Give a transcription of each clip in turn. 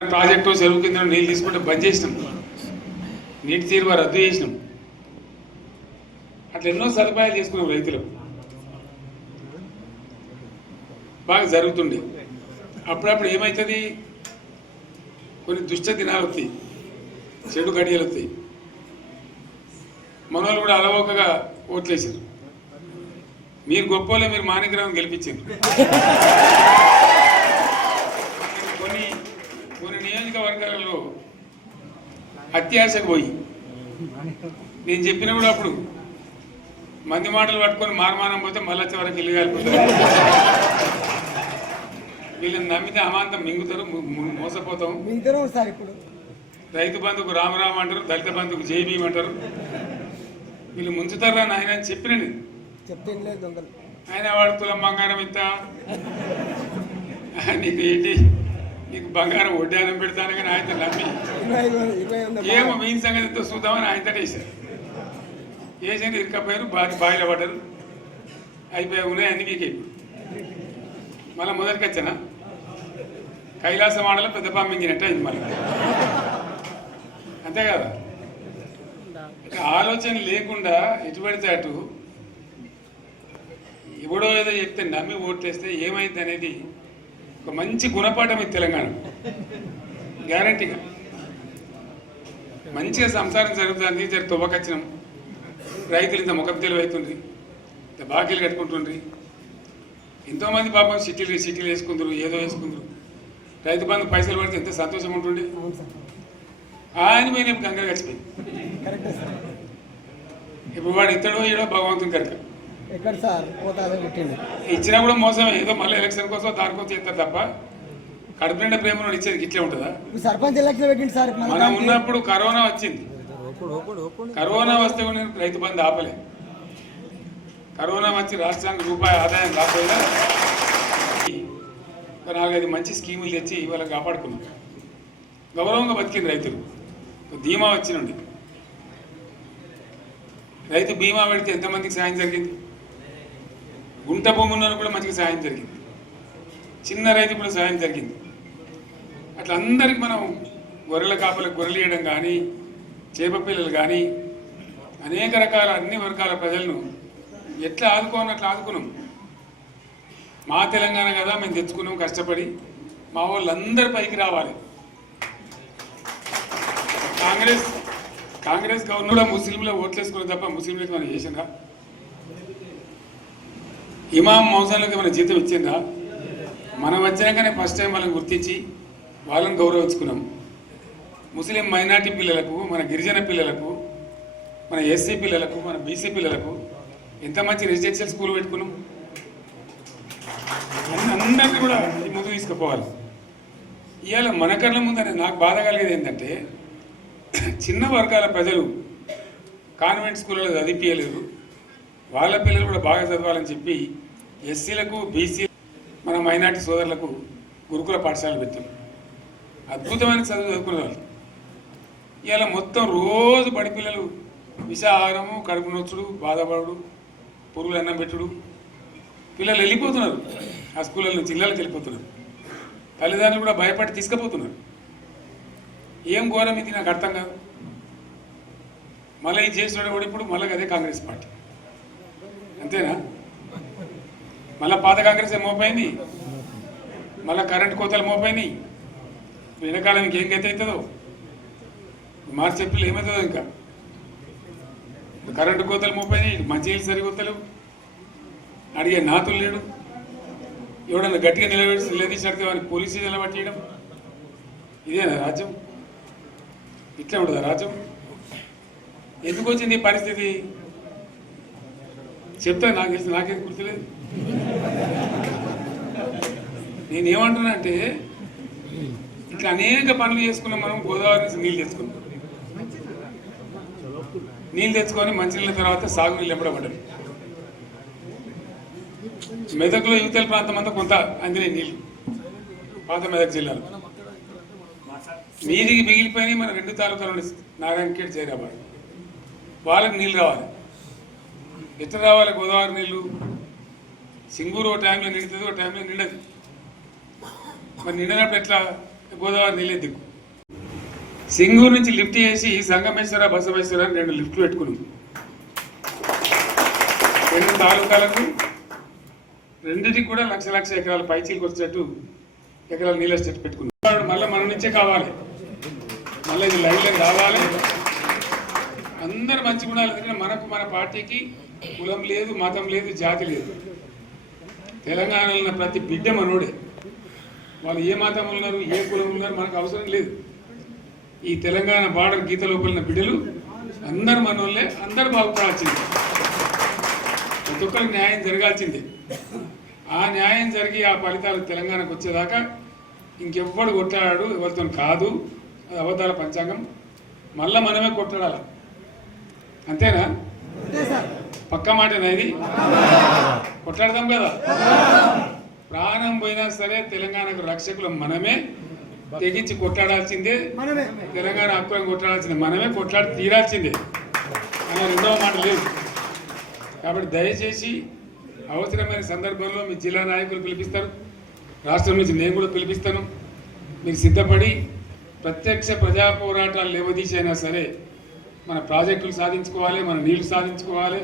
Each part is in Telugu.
ప్రాజెక్టు చెరువు కింద నీళ్ళు తీసుకుంటే బంద్ చేసినాం, నీటి తీరువ రద్దు చేసినాం. అట్లా ఎన్నో సదుపాయాలు చేసుకున్నాం. రైతులు బాగా జరుగుతుండే. అప్పుడప్పుడు ఏమవుతుంది, కొన్ని దుష్ట దినాలు వస్తాయి, చెడు గడియలు వస్తాయి. మనోళ్ళు కూడా అలవోకగా ఓట్లేసారు. మీరు గొప్పలే, మీరు మాణిక్యరావు గెలిపించారు. కొన్ని నియోజకవర్గాలలో అత్యాశకు పోయి నేను చెప్పిన కూడా అప్పుడు మంది మాటలు పట్టుకొని మారమానం పోతే మళ్ళీ వరకు ఇల్లు కాలిపోతారు. వీళ్ళని నమ్మితే అమాంతం మింగుతారు, మోసపోతాం. రైతు బంధుకు రామరామ అంటారు, దళిత బంధుకు జైబీం అంటారు. వీళ్ళు ముంచుతారా నాయన అని చెప్పిన ఆయన వాడు తులం బంగారం ఇస్తా, నీకు ఏంటి, నీకు బంగారం వడ్డానం పెడతాను కానీ ఆయన నమ్మి ఏమో మీన్ సంగతి ఎంతో చూద్దామని ఆయనతో వేసారు. వేసింది ఇరుకపోయారు, బాయిలో పడ్డారు, అయిపోయాయి. ఉన్నాయి అన్ని వీకే. మళ్ళీ మొదటికి వచ్చానా కైలాస మాడలో పెద్ద పంపించినట్టు అయింది మళ్ళీ. అంతే కదా, ఆలోచన లేకుండా ఎటు పడితే అటు ఎవడో ఏదో చెప్తే నమ్మి ఓట్లేస్తే ఏమైంది అనేది ఒక మంచి గుణపాఠం ఇది తెలంగాణ. గ్యారంటీగా మంచిగా సంసారం జరుగుతుంది. జర తువ్వకచ్చినాం, రైతులు ఇంత ముఖం తెలివైతుండ్రి, ఇంత బాకీలు కట్టుకుంటుండ్రి. ఎంతోమంది పాపం సిటీలు వేసుకుందరు, ఏదో వేసుకుందరు. రైతు బంధు పైసలు పడితే ఎంత సంతోషం ఉంటుండే. ఆయన పోయిన గంగలు గడిచిపోయింది. ఇప్పుడు వాడు ఇతడో ఏడో భగవంతుని కనుక ఇచ్చినా కూడా మోసం. ఏదో మళ్ళీ ఎలక్షన్ కోసం దానికోసం చేస్తారు తప్ప కడుపు నిండా ప్రేమ ఇచ్చేది ఇట్లే ఉంటుందా? సర్పంచ్ ఎలక్షన్ పెట్టింది సార్. మనం ఉన్నప్పుడు కరోనా వచ్చింది. కరోనా వస్తే కూడా నేను రైతు బంధు ఆపలే. కరోనా వచ్చి రాష్ట్రానికి రూపాయి ఆదాయం రాకపోయినా 4-5 మంచి స్కీములు తెచ్చి వాళ్ళకి కాపాడుకున్నాం. గౌరవంగా బతికింది రైతులు. ధీమా వచ్చినండి. రైతు బీమా పెడితే ఎంతమందికి సాయం జరిగింది. గుంట భూమి ఉన్న కూడా మంచిగా సాయం జరిగింది. చిన్న రైతు కూడా సాయం జరిగింది. అట్లా అందరికి మనం గొర్రెల కాపలకు గొర్రెలు వేయడం కానీ, చేప పిల్లలు కానీ, అనేక రకాల అన్ని వర్గాల ప్రజలను ఎట్లా ఆదుకోని అట్లా ఆదుకున్నాం. మా తెలంగాణ కదా మేము తెచ్చుకున్నాం కష్టపడి. మా వాళ్ళందరూ పైకి రావాలి. కాంగ్రెస్ గవర్నర్ ముస్లింలో ఓట్లేసుకుని తప్ప ముస్లింలకు మనం చేసిందా? ఇమాం మౌజాన్లకు మన జీతం ఇచ్చిందా? మనం వచ్చినాకనే ఫస్ట్ టైం వాళ్ళని గుర్తించి వాళ్ళని గౌరవించుకున్నాం. ముస్లిం మైనార్టీ పిల్లలకు, మన గిరిజన పిల్లలకు, మన ఎస్సీ పిల్లలకు, మన బీసీ పిల్లలకు ఎంత మంచి రెసిడెన్షియల్ స్కూల్ పెట్టుకున్నాం. అందరినీ కూడా ఈ ముందు తీసుకుపోవాలి. ఇవాళ మన కళ్ళ ముందని నాకు బాధ కలిగేది ఏంటంటే, చిన్న వర్గాల ప్రజలు కాన్వెంట్ స్కూళ్ళలో చదివించలేదు. వాళ్ళ పిల్లలు కూడా బాగా చదవాలని చెప్పి ఎస్సీలకు, బీసీ, మన మైనార్టీ సోదరులకు గురుకుల పాఠశాలలు పెట్టాం. అద్భుతమైన చదువు చదువుకునే వాళ్ళు. ఇవాళ మొత్తం రోజు బడి పిల్లలు విషాహారము, కడుపు నొచ్చుడు, బాధపడు, పురుగులు అన్నం పెట్టుడు. పిల్లలు వెళ్ళిపోతున్నారు ఆ స్కూళ్ళ నుంచి, ఇళ్ళకి వెళ్ళిపోతున్నారు. తల్లిదండ్రులు కూడా భయపడి తీసుకుపోతున్నారు. ఏం ఘోరం ఇది నాకు అర్థం కాదు. మళ్ళీ ఇది చేసినాడు కూడా ఇప్పుడు మళ్ళీ అదే కాంగ్రెస్ పార్టీ. అంతేనా? మళ్ళీ పాత కాంగ్రెస్ మోపోయింది, మళ్ళీ కరెంటు కోతలు మోపోయినాయి. వెనకాలం ఇంకేం గతి అవుతుందో మార్చి ఏప్రిల్ ఏమవుతుందో. ఇంకా కరెంటు కోతలు మోపోయినాయి, మంచినీళ్ళు సరికొత్తలేవు, అడిగే నాతులు లేడు. ఎవడన్నా గట్టిగా నిలదీసినడితే వాడిని పోలీసు నిలబట్టేయడం. ఇదేనా రాజ్యం? ఇట్లా ఉండదా రాజ్యం? ఎందుకు వచ్చింది ఈ పరిస్థితి చెప్తా. నాకు తెలిసి నాకేం గుర్తులేదు. నేనేమంటున్నా అంటే, ఇట్లా అనేక పనులు చేసుకున్నాం మనం. గోదావరి నుంచి నీళ్ళు తెచ్చుకున్నాం. నీళ్ళు తెచ్చుకొని మంచినీళ్ళ తర్వాత సాగునీళ్ళు ఎంపడబడ్డారు. మెదక్లో యువతల ప్రాంతం అంతా కొంత అందినాయి నీళ్ళు. పాత మెదక్ జిల్లాలో మీదికి మిగిలిపోయినాయి మన 2 తాలూకాలు, నారాయణఖేడ్, జైరాబాద్. వాళ్ళకి నీళ్ళు రావాలి. ఎట్లా రావాలి గోదావరి నీళ్ళు? సింగూరు ఒక టైంలో నిండుతుంది, ఒక టైంలో నిండదు. మరి నిండినప్పుడు ఎట్లా గోదావరి నీళ్ళే దిక్కు. సింగూరు నుంచి లిఫ్ట్ చేసి సంగమేశ్వర బసవేశ్వర అని 2 లిఫ్ట్లు పెట్టుకున్నాం. 2 తాలూకాలకు రెండింటికి కూడా లక్ష ఎకరాల పైచీలకు వచ్చేటట్టు ఎకరాల నీళ్ళ స్టెట్ పెట్టుకున్నాం. మళ్ళీ మన నుంచే కావాలి, మళ్ళీ ఇది లైన్లోకి రావాలి. అందరు మంచిగా ఉండాలి. ఎందుకంటే మనకు మన పార్టీకి కులం లేదు, మతం లేదు, జాతి లేదు. తెలంగాణలో ఉన్న ప్రతి బిడ్డ మనోడే. వాళ్ళు ఏ మతం ఉన్నారు, ఏ కులం ఉన్నారు మనకు అవసరం లేదు. ఈ తెలంగాణ బార్డర్ గీత లోపలిన బిడ్డలు అందరు మనోళ్ళే, అందరు బాగుపడాల్సిందే. ప్రతి ఒక్కరికి న్యాయం జరగాల్సిందే. ఆ న్యాయం జరిగి ఆ ఫలితాలు తెలంగాణకు వచ్చేదాకా ఇంకెవ్వడు కొట్లాడాడు, ఎవరితో కాదు. అది అబద్ధాల పంచాంగం. మళ్ళా మనమే కొట్లాడాలి. అంతేనా? పక్క మాటేనా ఇది? కొట్లాడదాం కదా. ప్రాణం పోయినా సరే తెలంగాణకు రక్షకులు మనమే. తెగించి కొట్లాడాల్సిందే. తెలంగాణ హక్కులను కొట్లాడాల్సిందే. మనమే కొట్లాడి తీరాల్సిందే. అలా రెండవ మాట లేదు. కాబట్టి దయచేసి అవసరమైన సందర్భంలో మీ జిల్లా నాయకులు పిలిపిస్తారు, రాష్ట్రం నుంచి నేను కూడా పిలిపిస్తాను. మీరు సిద్ధపడి ప్రత్యక్ష ప్రజా పోరాటాలు లేవదీసైనా సరే మన ప్రాజెక్టులు సాధించుకోవాలి, మన నీళ్లు సాధించుకోవాలి,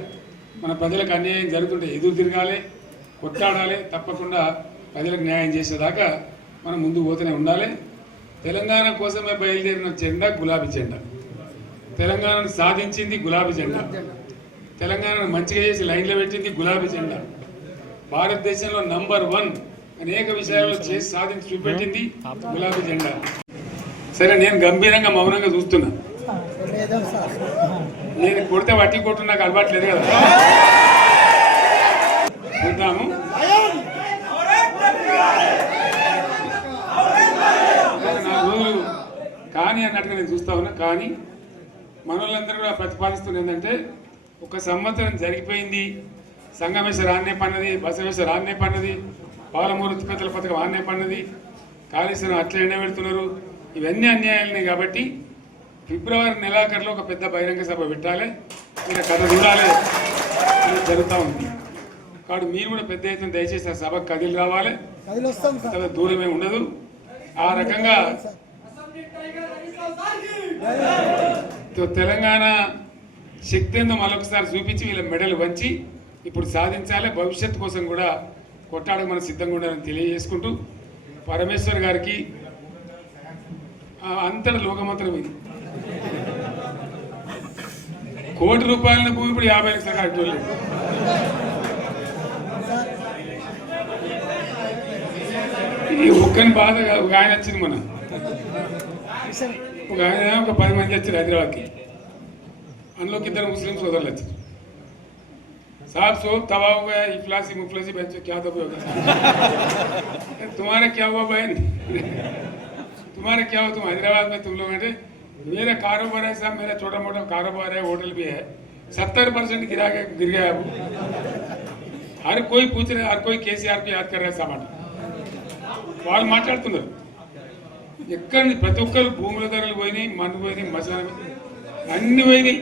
మన ప్రజలకు అన్యాయం జరుగుతుంటే ఎదురు తిరగాలి, కొట్లాడాలి. తప్పకుండా ప్రజలకు న్యాయం చేసేదాకా మనం ముందు పోతూనే ఉండాలి. తెలంగాణ కోసమే బయలుదేరిన జెండా గులాబీ జెండా. తెలంగాణను సాధించింది గులాబీ జెండా. తెలంగాణను మంచిగా చేసి లైన్లో పెట్టింది గులాబీ జెండా. భారతదేశంలో నంబర్ 1 అనేక విషయాల్లో చేసి సాధించి చూపెట్టింది గులాబీ జెండా. సరే, నేను గంభీరంగా మౌనంగా చూస్తున్నా. నేను కొడితే వట్టి కొట్టు నాకు అలవాట్లేదు కదా. చూద్దాము. కానీ అన్నట్టుగా నేను చూస్తా ఉన్నా. కానీ మనోళ్ళందరూ కూడా ప్రతిపాదిస్తుంది ఏంటంటే, 1 సంవత్సరం జరిగిపోయింది. సంగమేశ్వర ఆన్నే పన్నది, బసవేశ్వర ఆన్నే పన్నది, పాలమూరు ఉత్పత్తుల పథకం ఆన్నే పన్నది, కాళేశ్వరం అట్లా ఎండబెడుతున్నారు. ఇవన్నీ అన్యాయాలని. కాబట్టి ఫిబ్రవరి నెలాఖరులో ఒక పెద్ద బహిరంగ సభ పెట్టాలి. మీరు కథ చూడాలి. జరుగుతూ ఉంది. కాబట్టి మీరు కూడా పెద్ద ఎత్తున దయచేసి ఆ సభకు కదిలి రావాలి. దూరమే ఉండదు. ఆ రకంగా తెలంగాణ శక్తి ఏందో మరొకసారి చూపించి వీళ్ళ మెడలు వంచి ఇప్పుడు సాధించాలి. భవిష్యత్తు కోసం కూడా కొట్టాడకు మనం సిద్ధంగా ఉండాలని తెలియజేసుకుంటూ, పరమేశ్వర్ గారికి అంతటి లోకమంత్రం ఇది. ₹1 కోటి భూమి ఇప్పుడు 50 లక్షలు కట్టలేదు. ఈ ఒక్కని బాధ. ఒక ఆయన వచ్చింది మన, ఒక ఆయన ఒక 10 మంది వచ్చారు హైదరాబాద్కి. అందులోకి 2 ముస్లిం సోదరులు వచ్చారు. साहब सोब तबाह हो गया, इफलासी मुफलासी बच्चों क्या दबे होगा। तुम्हारा क्या हुआ बहन, तुम्हारा क्या हुआ, तुम हैदराबाद में तुम लोग हैं। मेरा कारोबार है साहब, मेरा छोटा मोटा कारोबार है, होटल भी है, 70% गिर गया है वो। हर कोई पूछ रहे, हर कोई केसीआर को याद कर रहा है सामान। వాళ్ళు మాట్లాడుతున్నారు. ఎక్కడ ప్రతి ఒక్కరు భూముల ధరలు పోయినాయి, మందు పోయినాయి, మసాలా అన్ని పోయినాయి.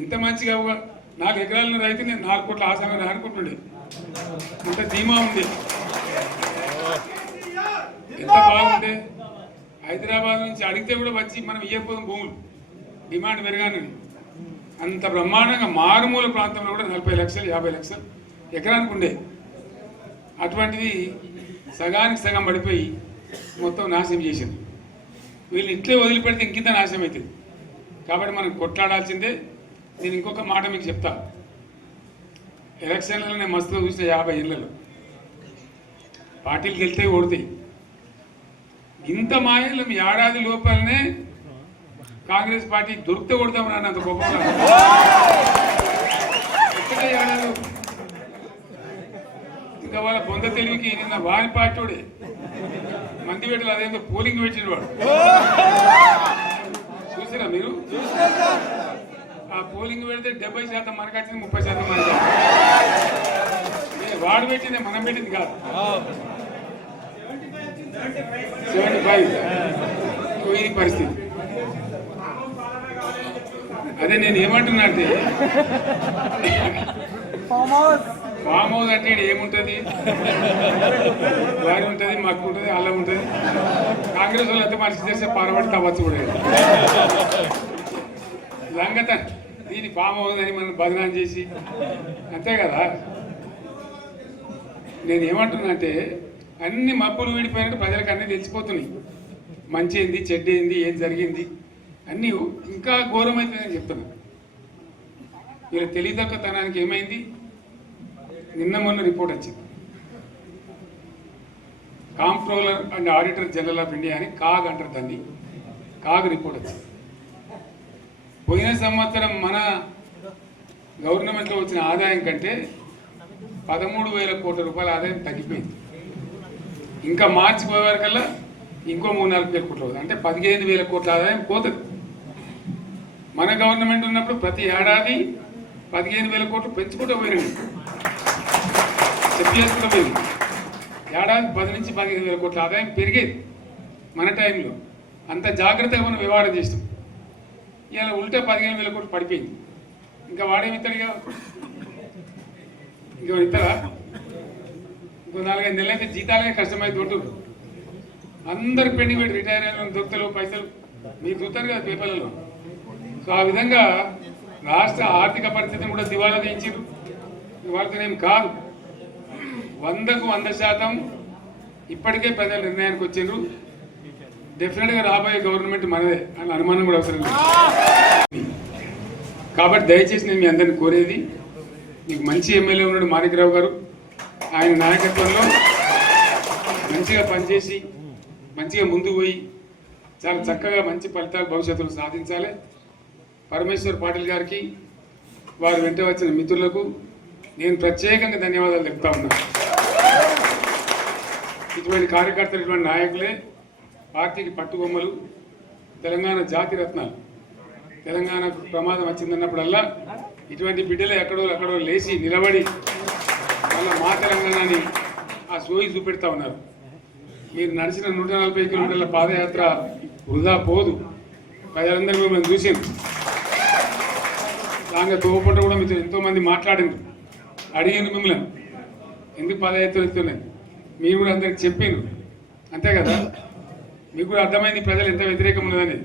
ఇంత మంచిగా 4 ఎకరాల రైతు నేను 4 కోట్ల ఆశంగా అనుకుంటుండే. అంత ధీమా ఉంది. ఎంత బాగుంటే హైదరాబాద్ నుంచి అడిగితే కూడా వచ్చి మనం ఇవ్వకపోదాం భూములు, డిమాండ్ పెరగానని. అంత బ్రహ్మాండంగా మారుమూల ప్రాంతంలో కూడా 40 లక్షలు 50 లక్షలు ఎకరానికి ఉండే. అటువంటిది సగానికి సగం పడిపోయి మొత్తం నాశనం చేసింది. వీళ్ళు ఇట్లే వదిలిపెడితే ఇంకింత నాశనం అవుతుంది. కాబట్టి మనం కొట్లాడాల్సిందే. నేను ఇంకొక మాట మీకు చెప్తా. ఎలక్షన్లలో నేను మస్తుగా చూసిన 50 ఏళ్లలో పార్టీలు గెలితే ఓడితాయి. ఇంత మాయలు ఏడాది లోపలనే కాంగ్రెస్ పార్టీ దొరికితే కొడతామని అన్నంత గొప్పగా ఒక్కటే ఏడాది. ఇంకా వాళ్ళ బొంద తెలివికి నిన్న వారి పార్టీడే మంది పెట్టాలి. అదేందో పోలింగ్ పెట్టిన వాడు చూసారా మీరు? ఆ పోలింగ్ పెడితే 70% మనకు వచ్చింది, 30% మనకి. వాడు పెట్టింది, మనం పెట్టింది కాదు. 75 ఇది పరిస్థితి. అదే నేను ఏమంటున్నా అంటే ఫామ్ హౌస్ అంటే ఈడ ఏముంటుంది, వారి ఉంటుంది, మక్కు ఉంటుంది, అల్లం ఉంటుంది. కాంగ్రెస్ వాళ్ళు ఎంత మనిషి చేస్తే పారబడి తవ్వచ్చు కూడా లంగత దీన్ని ఫామ్ హౌస్ అని మనం బదనాం చేసి అంతే కదా. నేను ఏమంటున్నానంటే అన్ని మప్పులు వీడిపోయినట్టు ప్రజలకు అన్నీ తెలిసిపోతున్నాయి. మంచి ఏంది, చెడ్డ ఏంది, ఏం జరిగింది అన్నీ ఇంకా ఘోరమవుతుందని చెప్తున్నాను. వీళ్ళ తెలియదక్కతనానికి ఏమైంది, నిన్న మొన్న రిపోర్ట్ వచ్చింది. Comptroller and auditor general of India అని కాగ్ అంటారు దాన్ని. కాగ్ రిపోర్ట్ వచ్చింది. పోయిన సంవత్సరం మన గవర్నమెంట్లో వచ్చిన ఆదాయం కంటే 13,000 కోట్ల రూపాయల ఆదాయం తగ్గిపోయింది. ఇంకా మార్చి పోయే వరకల్లా ఇంకో 3-4 కోట్ల అవుతుంది. అంటే 15,000 కోట్ల ఆదాయం పోతుంది. మన గవర్నమెంట్ ఉన్నప్పుడు ప్రతి ఏడాది 15,000 కోట్లు పెంచుకుంటూ పోయినండి, చెప్పేసుకుంటూ పోయింది. ఏడాది 10 నుంచి 15,000 కోట్ల ఆదాయం పెరిగేది మన టైంలో. అంత జాగ్రత్తగా మనం వ్యవహారం చేస్తాం. ఇలా ఉల్టా 15,000 కోట్లు పడిపోయింది. ఇంకా వాడేమిస్తాడుగా, ఇంకో ఇస్తారా? ఇంకో 4-5 నెలలు అయితే జీతాలే కష్టమైంది ఉంటుంది. అందరికి పెండింగ్ పెట్టి రిటైర్ అయిన దొరుకుతలు పైసలు మీరు చూస్తారు కదా పేపర్లలో. సో ఆ విధంగా రాష్ట్ర ఆర్థిక పరిస్థితిని కూడా దివాలా తీయించారు. వాళ్ళతోనేం కాదు, 100కు 100% ఇప్పటికే ప్రజల నిర్ణయానికి వచ్చిండ్రు. డెఫినెట్గా రాబోయే గవర్నమెంట్ మనదే అని అనుమానం కూడా అవసరం లేదు. కాబట్టి దయచేసి నేను మీ అందరిని కోరేది, మీకు మంచి ఎమ్మెల్యే ఉన్నాడు మాణిక్రావు గారు, ఆయన నాయకత్వంలో మంచిగా పనిచేసి మంచిగా ముందుకు పోయి చాలా చక్కగా మంచి ఫలితాలు భవిష్యత్తులో సాధించాలి. పరమేశ్వర్ పాటిల్ గారికి, వారు వెంట వచ్చిన మిత్రులకు నేను ప్రత్యేకంగా ధన్యవాదాలు చెప్తా ఉన్నాను. ఇటువంటి కార్యకర్తలు, ఇటువంటి నాయకులే పార్టీకి పట్టుబొమ్మలు, తెలంగాణ జాతి రత్నాలు. తెలంగాణకు ప్రమాదం వచ్చిందన్నప్పుడల్లా ఇటువంటి బిడ్డలే ఎక్కడో లేచి నిలబడి వాళ్ళ మా తెలంగాణని ఆ సోయి చూపెడతా ఉన్నారు. మీరు నడిచిన 140 కిలోమీటర్ల పాదయాత్ర వృధా పోదు. ప్రజలందరూ మిమ్మల్ని చూసింది. దాంట్లో తోపంట కూడా మీతో ఎంతోమంది మాట్లాడింది, అడిగింది మిమ్మల్ని ఎందుకు పాదయాత్ర ఇస్తున్నాయి. మీరు కూడా అందరికి చెప్పిండ్రు, అంతే కదా. మీకు కూడా అర్థమైంది ప్రజలు ఎంత వ్యతిరేకం ఉన్నదని.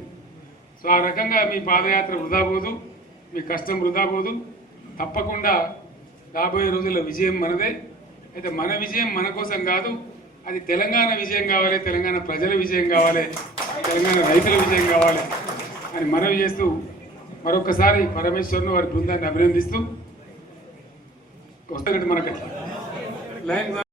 సో ఆ రకంగా మీ పాదయాత్ర వృధా పోదు, మీ కష్టం వృధా పోదు. తప్పకుండా రాబోయే రోజుల్లో విజయం మనదే. అయితే మన విజయం మన కోసం కాదు, అది తెలంగాణ విజయం కావాలి, తెలంగాణ ప్రజల విజయం కావాలి, తెలంగాణ రైతుల విజయం కావాలి అని మనవి చేస్తూ మరొకసారి పరమేశ్వరుని వారి బృందాన్ని అభినందిస్తూ వస్తున్నట్టు మనకి లైన్